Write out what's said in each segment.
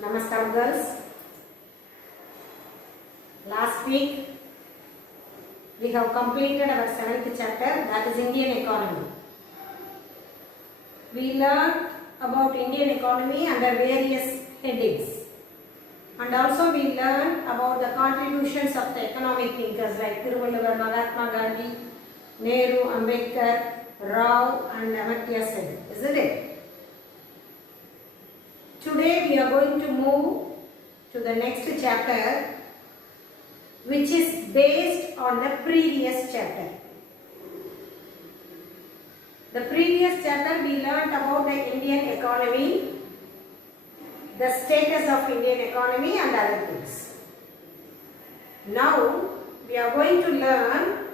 Namaskar girls. Last week we have completed our 7th chapter, that is Indian economy. We learned about Indian economy under various headings, and also we learned about the contributions of the economic thinkers like Thiruvalluvar, Mahatma Gandhi, Nehru, Ambedkar, Rao and Amartya Sen, isn't it? Today we are going to move to the next chapter, which is based on the previous chapter. The previous chapter we learnt about the Indian economy, the status of Indian economy and other things. Now we are going to learn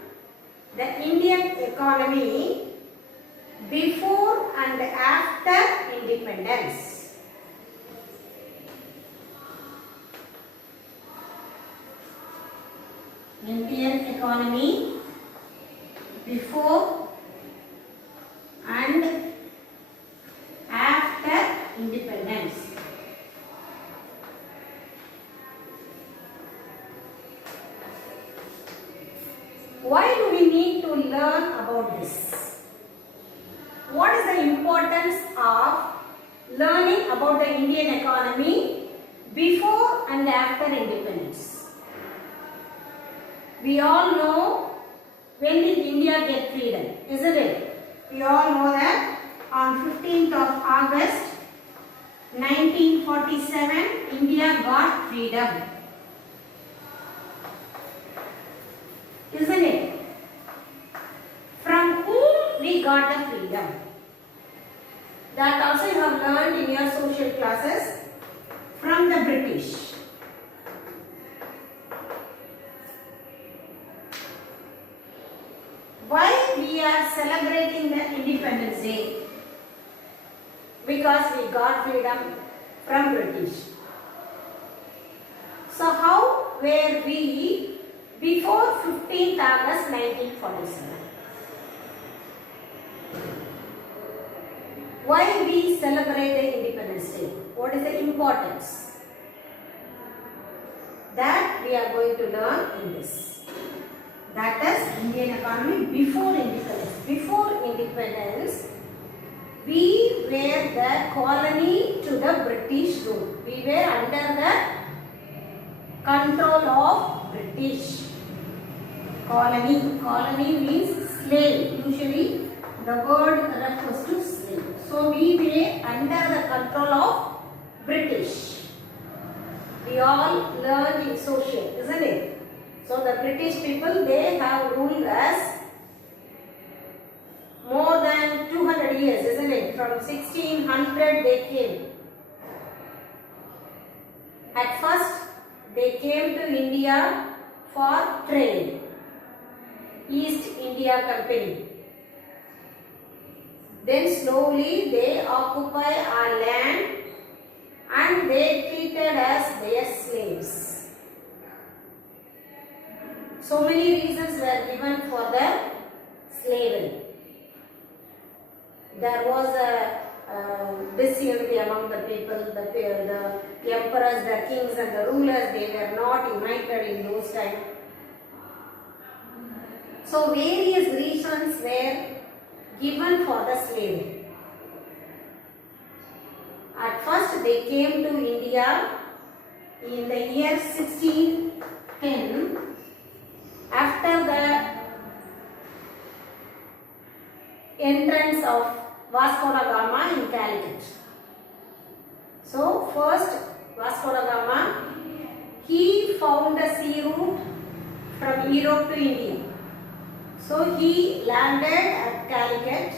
the Indian economy before and after independence. Indian economy before and after independence. Why do we need to learn about this? What is the importance of learning about the Indian economy before and after independence? We all know when did India get freedom, isn't it? We all know that on 15th of August 1947 India got freedom, isn't it? From whom we got the freedom? That also you have learned in your social classes. From the British. Why we are celebrating the Independence Day? Because we got freedom from British. So how were we before 15th August 1947? Why we celebrate the Independence Day? What is the importance? That we are going to learn in this. That is Indian economy before independence. Before independence, we were the colony to the British rule. We were under the control of British. Colony. Colony means slave. Usually the word refers to slave. So we were under the control of British. We all learned in social, isn't it? So the British people, they have ruled us more than 200 years, isn't it? From 1600 they came. At first they came to India for trade. East India Company. Then slowly they occupy our land and they treated us their slaves. So many reasons were given for the slavery. There was a disunity among the people, the emperors, the kings and the rulers, they were not united in those times. So various reasons were given for the slavery. At first they came to India in the year 1610 after the entrance of Vasco da Gama in Calicut. So first Vasco da Gama, he found a sea route from Europe to India. So he landed at Calicut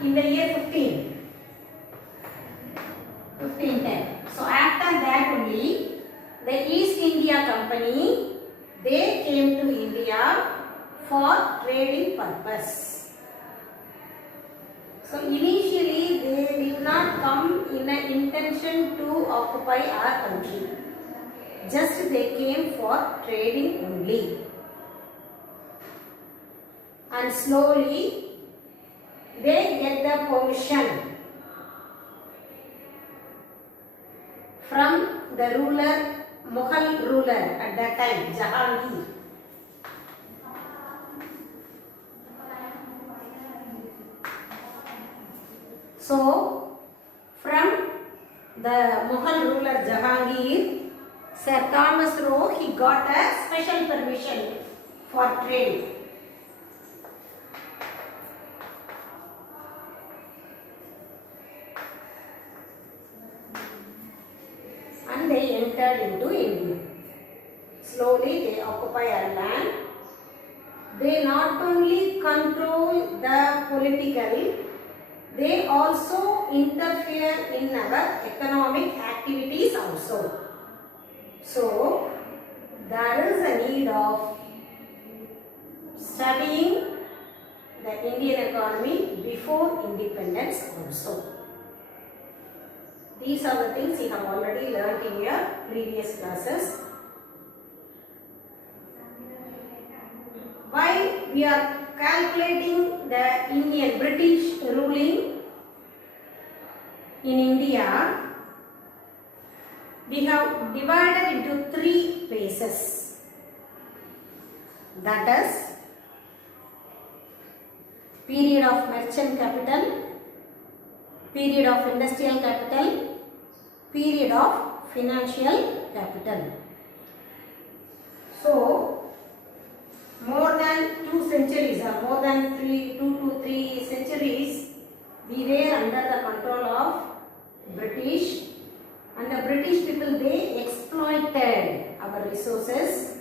in the year 1510. So after that only the East India Company, they came to India for trading purpose. So initially they did not come in an intention to occupy our country. Just they came for trading only. And slowly they get the permission the ruler, Mughal ruler at that time, Jahangir. So, from the Mughal ruler Jahangir, Sir Thomas Roe, he got a special permission for trade. And they entered into India. Slowly they occupy our land. They not only control the political, they also interfere in our economic activities also. So, there is a need of studying the Indian economy before independence also. These are the things you have already learnt in your previous classes. While we are calculating the Indian British ruling in India, we have divided into 3 phases. That is, period of merchant capital, period of industrial capital, period of financial capital. So, more than 2 centuries or more than 2 to 3 centuries, we were under the control of British, and the British people, they exploited our resources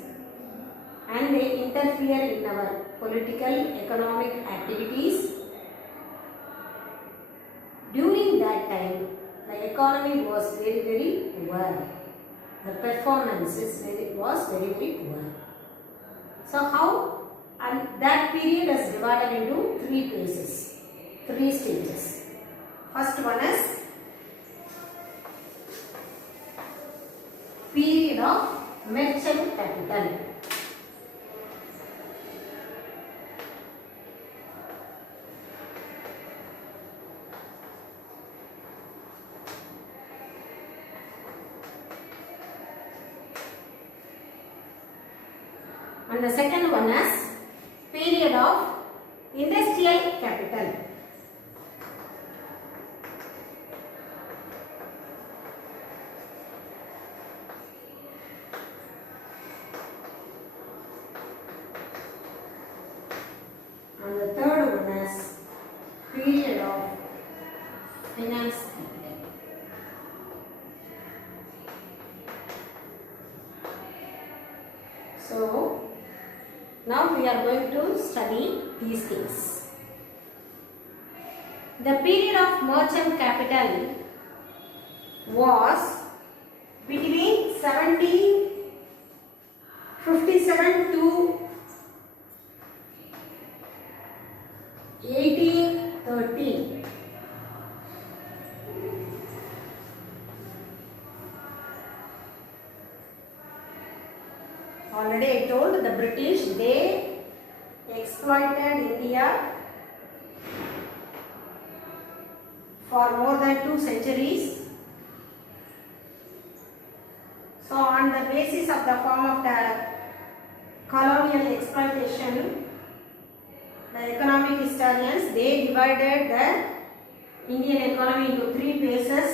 and they interfere in our political, economic activities. During that time, the economy was very, very poor. The performance was very, very poor. So how? And that period is divided into 3 phases, 3 stages. First one is period of merchant capital. And the second one is period of industrial capital. And the third one is period of finance capital. So, now we are going to study these things. The period of merchant capital was between 1757 to 1813. Already I told the British, they exploited India for more than 2 centuries. So on the basis of the form of the colonial exploitation, the economic historians, they divided the Indian economy into 3 phases.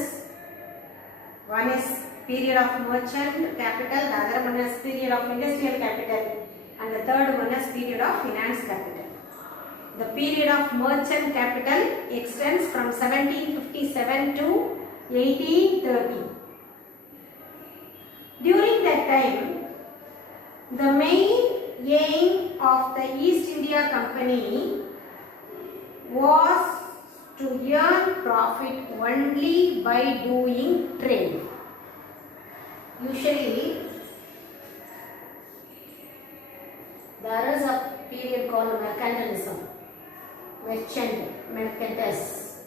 One is period of merchant capital, the other one is period of industrial capital, and the third one is period of finance capital. The period of merchant capital extends from 1757 to 1830. During that time, the main aim of the East India Company was to earn profit only by doing trade. Usually, there is a period called mercantilism, mercantilists.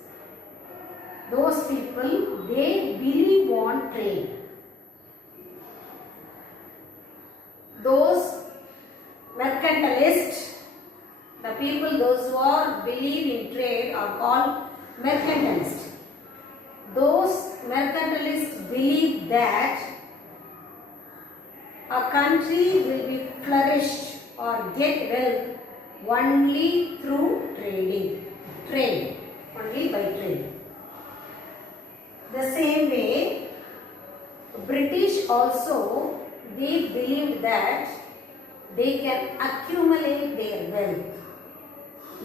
Those people, they believe on trade. Those mercantilists, the people, those who are believe in trade are called mercantilists. Those mercantilists believe that a country will be flourished or get wealth only through trading. Trade. Only by trade. The same way, British also, they believed that they can accumulate their wealth.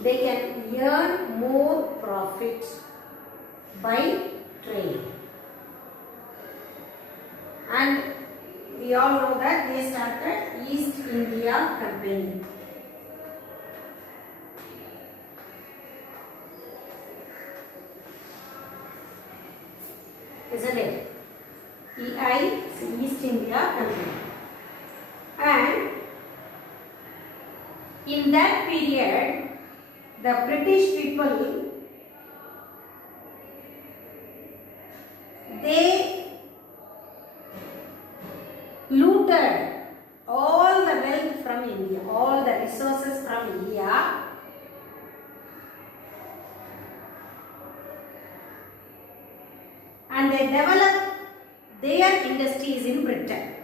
They can earn more profit by trade. And we all know that they started East India Company. Isn't it? EI, East India Company. And in that period, the British people, they looted all the wealth from India, all the resources from India, and they developed their industries in Britain.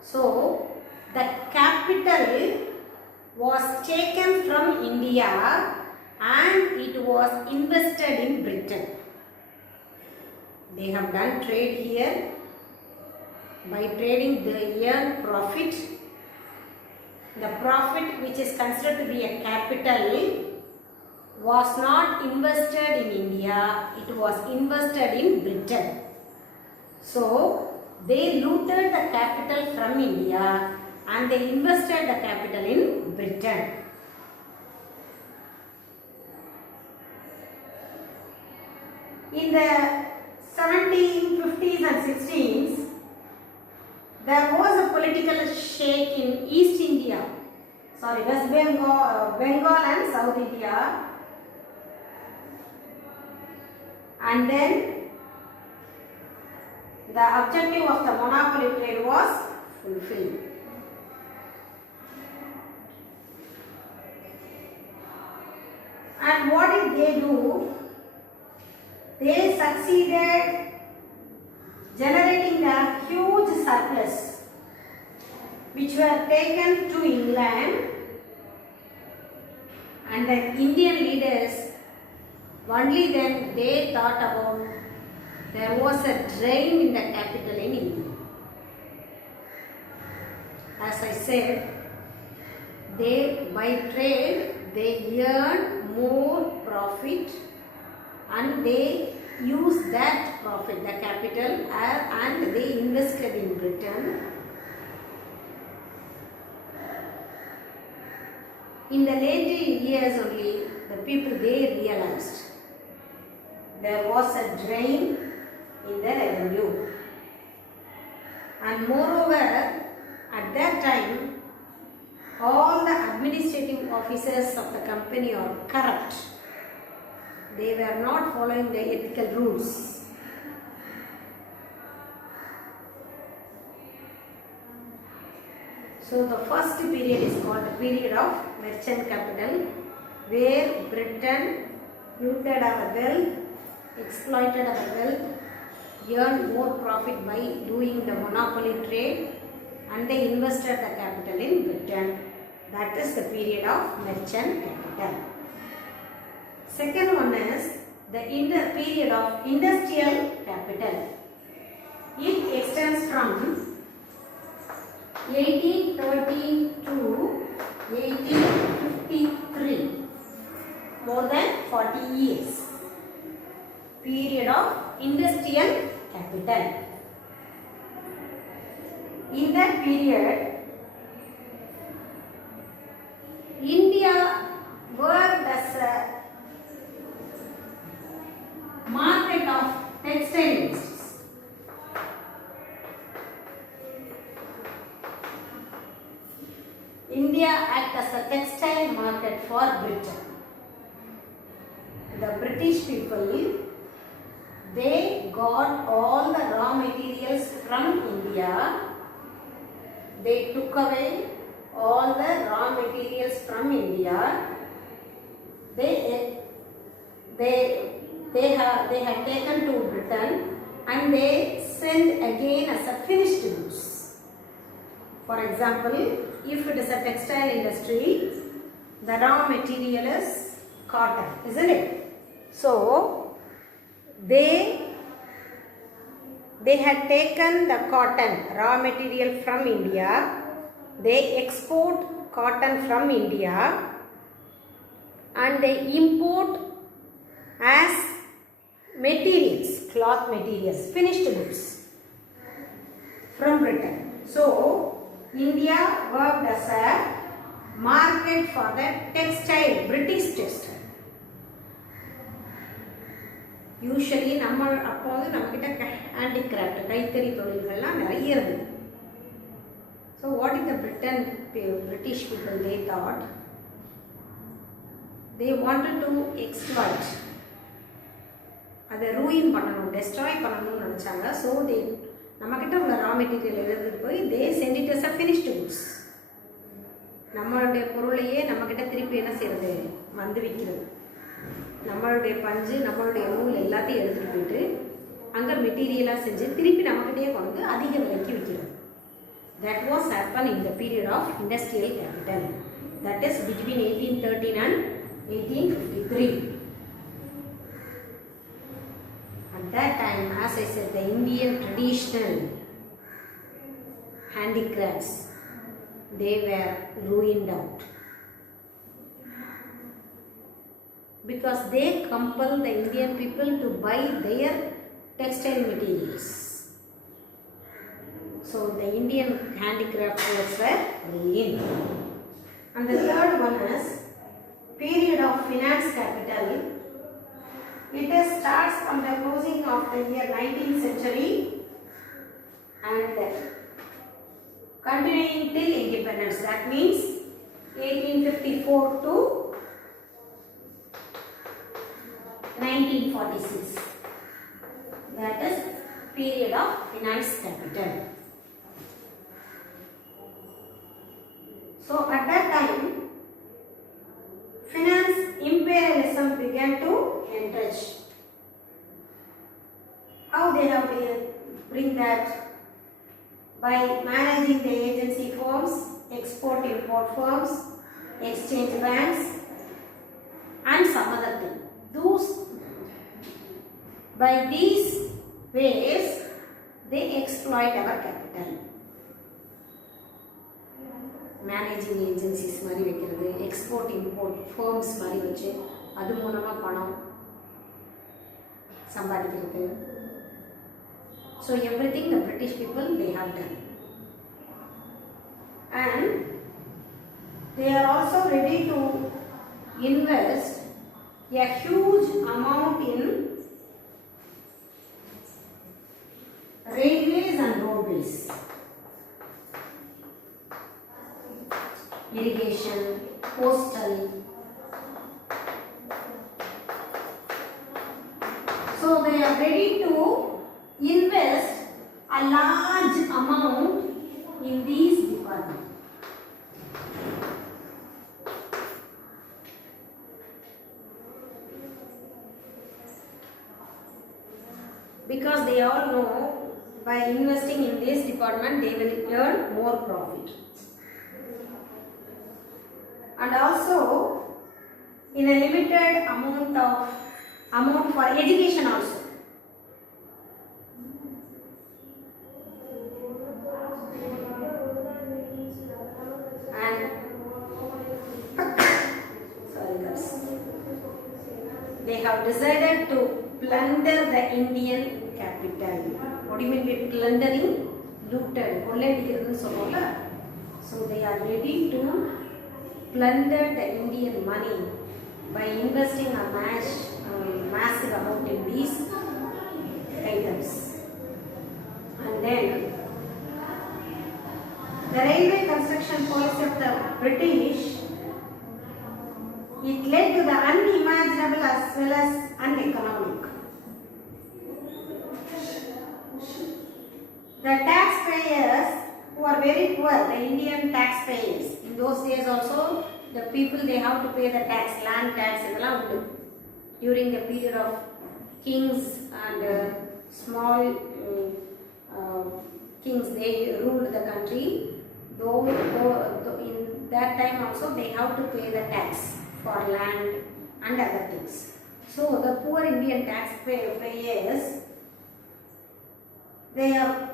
So, the capital was taken from India and it was invested in Britain. They have done trade here. By trading they earn profit. The profit, which is considered to be a capital, was not invested in India, it was invested in Britain. So, they looted the capital from India and they invested the capital in Britain. In the 1750s and 16s, there was a political shake in East India, West Bengal and South India. And then the objective of the monopoly trade was fulfilled. And what did they do? They succeeded generating a huge surplus which were taken to England, and the Indian leaders, only then they thought about there was a drain in the capital in India. As I said, they by trade they earn more profit and they use that profit, the capital, and they invested in Britain. In the later years only, the people they realized there was a drain in the revenue, and moreover at that time all the administrative officers of the company are corrupt. They were not following the ethical rules. So the first period is called the period of merchant capital, where Britain looted our wealth, exploited our wealth, earned more profit by doing the monopoly trade, and they invested the capital in Britain. That is the period of merchant capital. Second one is the period of industrial capital. It extends from 1813 to 1853, more than 40 years. Period of industrial capital. In that period, India worked as a market of textile industries. India acted as a textile market for Britain. The British people, they got all the raw materials from India. They took away all the raw materials from India. They had taken to Britain and they send again as a finished goods. For example, if it is a textile industry, the raw material is cotton, isn't it? So they had taken the cotton raw material from India. They export cotton from India and they import as materials, cloth materials, finished goods from Britain. So India worked as a market for the textile, British textile. Usually நம்ம அப்போது நம்மகிட்ட handicraft கைத்தறி தொழில்கள்லாம் நிறைய இருந்தது. So what did the British people they thought? They wanted to exploit, அதை ruin பண்ணணும், destroy பண்ணணும்னு நினச்சாங்க. ஸோ நம்மக்கிட்ட உள்ள ரா மெட்டீரியல் எடுத்துகிட்டு போய் they sent it as a finished goods. நம்மளுடைய பொருளையே நம்மக்கிட்ட திருப்பி என்ன செய்கிறது, வந்து விற்கிறது. நம்மளுடைய பஞ்சு, நம்மளுடைய நூல் எல்லாத்தையும் எடுத்துகிட்டு போயிட்டு அங்கே மெட்டீரியலாக செஞ்சு திருப்பி நம்மக்கிட்டே கொண்டு அதிக விலைக்கு விற்கிறது. That was happened in the period of industrial capital. That is between 1813 and 1853. At that time, as I said, the Indian traditional handicrafts, they were ruined out. Because they compelled the Indian people to buy their textile materials. So the Indian handicraft works were ruined. And the third one is period of finance capital. It starts from the closing of the year 19th century and continuing till independence. That means 1854 to 1946. That is period of finance capital. So at that time, finance imperialism began to entrench. How they have to bring that? By managing the agency firms, export-import firms, exchange banks, and some other thing. By these ways, they exploit our capital. Managing agencies மாதிரி வைக்கிறது, export import firms மாதிரி வச்சு அது மூலமா பணம் சம்பாதிக்கிறது. So everything the British people they have done, and they are also ready to invest a huge amount in railways and roadways, irrigation, postal. So they are ready to invest a large amount in these departments. Because they all know by investing in this department they will earn more profit. And also in a limited amount for education also. And sorry guys, they have decided to plunder the Indian capital. What do you mean by plundering? Looted, கொள்ளையடிக்கிறதுன்னு சொல்றோம்ல. So they are ready to plunder the Indian money by investing a massive amount in these items. And then the railway construction policy of the British, it led to the unimaginable as well as uneconomic. The taxpayers who are very poor, the Indian taxpayers, in those days also the people they have to pay the tax, land tax, during the period of kings and small kings, they ruled the country. Though in that time also they have to pay the tax for land and other things. So the poor Indian taxpayers, they are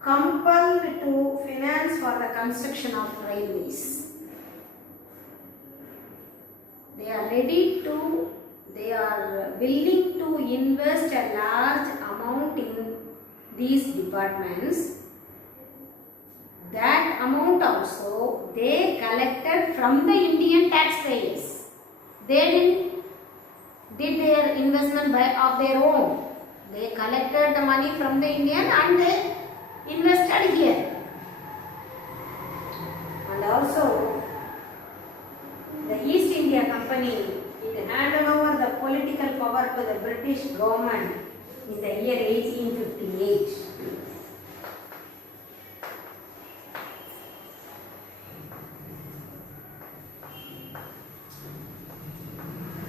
compelled to finance for the construction of railways. They are willing to invest a large amount in these departments. That amount also they collected from the Indian taxpayers. They did their investment of their own. They collected the money from the Indian and they invested here. And also the East India Company, it handed over the political power to the British government in the year 1858.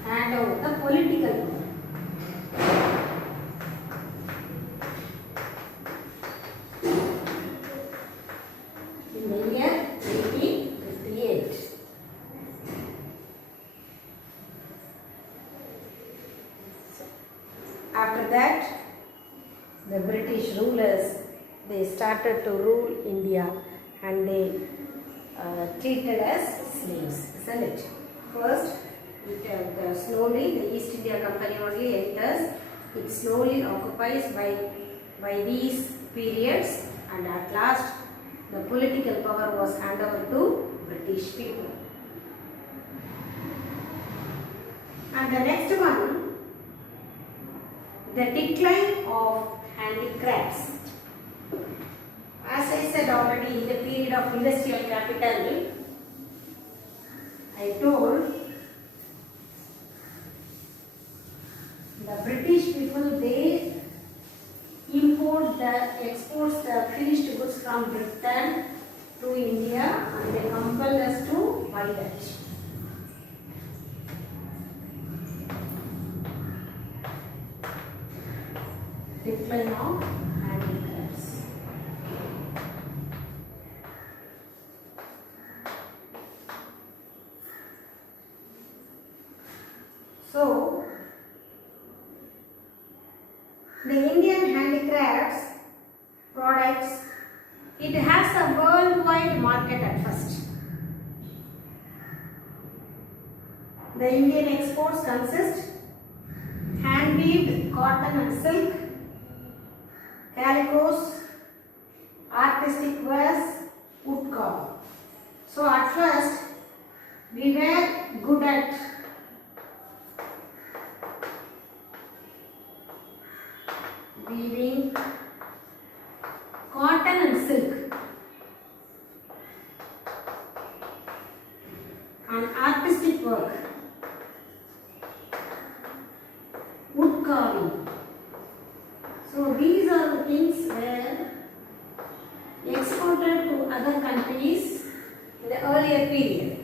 Hand over the political power. In the year 1858. After that, the British rulers, they started to rule India and they treated as slaves, isn't it? First, slowly the East India Company only enters. It slowly occupies by these periods, and at last the political power was handed over to British people. And the next one, the decline of handicrafts. As I said already, in the period of industrial capital, I told the British people, they exports the finished goods from Britain to India, and they compelled us to buy that. Decline of handicrafts. So the Indian handicrafts products, it has a worldwide market at first. The Indian exports consist hand-weaved cotton and silk, calicos, artistic wares, wood carving. So at first we were good at weaving cotton and silk and artistic work, wood carving. So these are the things where exported to other countries in the earlier period.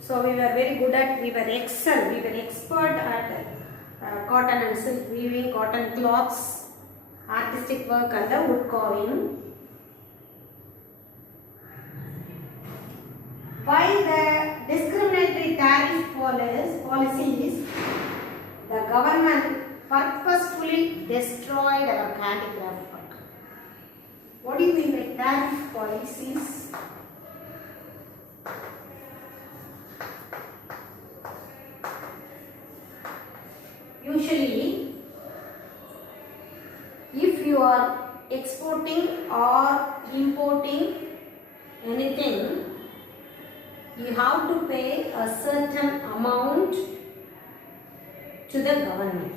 So we were very good at, we were expert at cotton and silk weaving, cotton cloths, artistic work and the wood carving. By the discriminatory tariff policies, the government purposefully destroyed our handicraft work. What do you mean by tariff policies? Usually, if you are exporting or importing anything, you have to pay a certain amount to the government.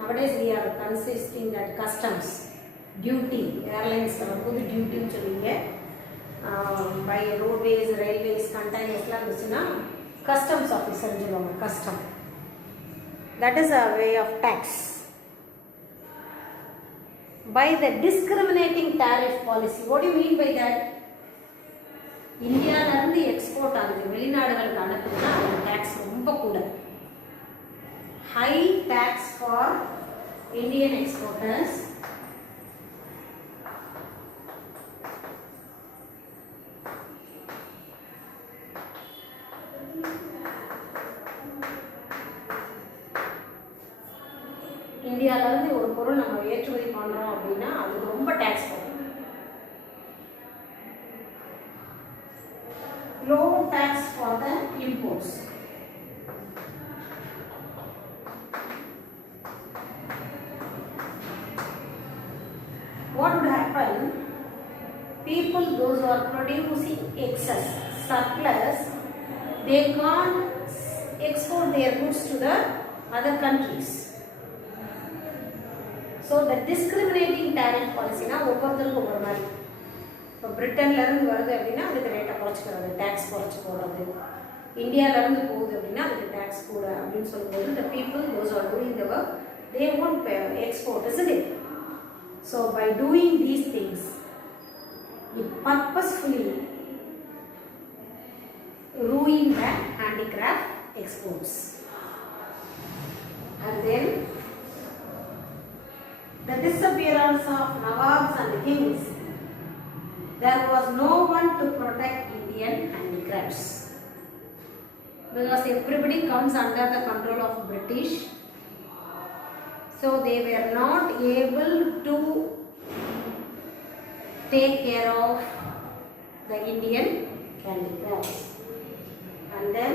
Nowadays we are consisting that customs, duty, airlines duty by roadways, railways, containers, customs officer, custom. That is a way of tax. By the discriminating tariff policy, what do you mean by that? India and the export tax high tax for Indian exporters இந்தியால இருந்து ஒரு பொருள் நம்ம ஏற்றுமதி பண்றோம் அப்படின்னா அதுக்கு ரொம்ப டாக்ஸ் வரும். Low tax for the imports. What would happen? People, those who are producing excess, surplus, they can't export their goods to the other countries. So the discriminating tariff policy na ஒவ்வொருத்தருக்கும் ஒவ்வொரு மாதிரி. இப்போ பிரிட்டன்லேருந்து வருது அப்படின்னா அதுக்கு ரேட்டை குறைச்சிக்கிறது, tax குறைச்சி போடுறது. இந்தியாவிலேருந்து போகுது அப்படின்னா அதுக்கு டேக்ஸ் கூட அப்படின்னு சொல்லும்போது the people those who are doing the work they won't pay export, isn't it? So by doing these things it purposefully ruin the handicraft exports. And then the disappearance of Nawabs and kings, there was no one to protect Indian handicrafts because everybody comes under the control of British, so they were not able to take care of the Indian handicrafts, and then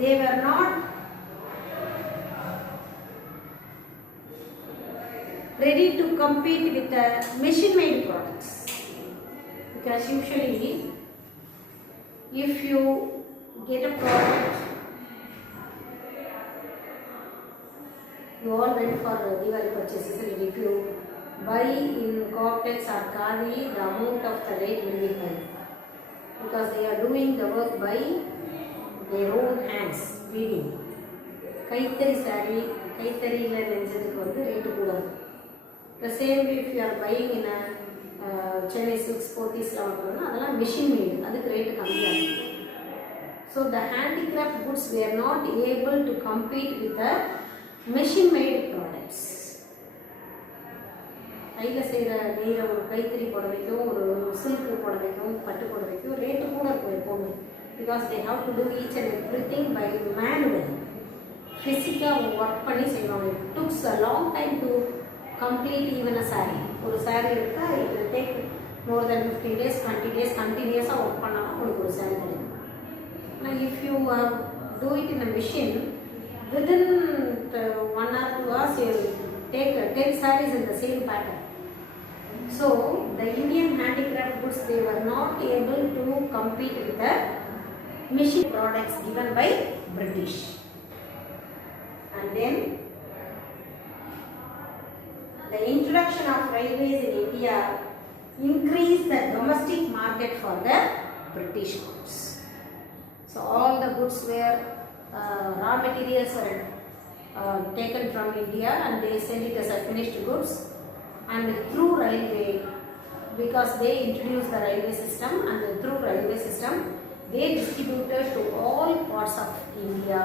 they were not ready to compete with the machine-made products, because usually if you get a product, you all went for Diwali purchases, and if you buy in Cortex or Khadi, the amount of the rate will be high because they are doing the work by their own hands, weaving. கைத்தறி saree, கைத்தறியில் நெஞ்சதுக்கு வந்து rate கூட. The same way if you are buying in a Chennai silks, Pothys அதெல்லாம் machine made, அதுக்கு rate கம்மியாக இருக்கும். So the handicraft goods were not able to compete with the machine made products. கையில் செய்கிற நெய்கிற ஒரு கைத்தறி புடவைக்கும் ஒரு சில்க் புடவைக்கும் பட்டு புடவைக்கும் ரேட்டு கூட இருக்கும் எப்போவுமே, because they have to do each and everything by manual, ஃபிசிக்காக ஒர்க் பண்ணி செய்வாங்க. It took a long time to complete even a saree. ஒரு saree எடுத்தால் it will take more than 15 days, 20 days கண்டினியூஸாக ஒர்க் பண்ணால் உங்களுக்கு ஒரு saree கிடைக்கும். Now if you do it in a machine, within 1 or 2 hours you will take 10 sarees in the same pattern. So the Indian handicraft goods, they were not able to compete with the machine products given by British. And then the introduction of railways in India increased the domestic market for the British goods. So all the goods were raw materials were taken from India and they sent it as a finished goods, and through railway, because they introduced the railway system, and through railway system they distributed to all parts of India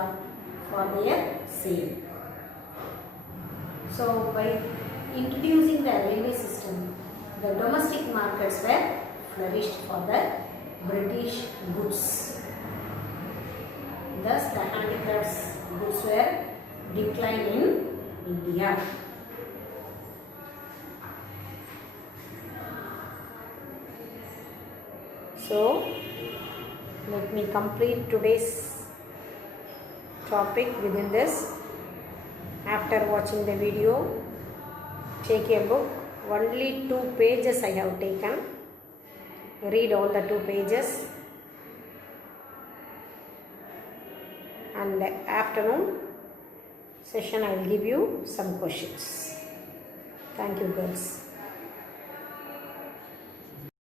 for their sale. So by introducing the railway system, the domestic markets were flourished for the British goods. Thus the handicrafts goods were declined in India. So let me complete today's topic within this. After watching the video, take a book. Only 2 pages I have taken. Read all the 2 pages. And afternoon session I will give you some questions. Thank you girls.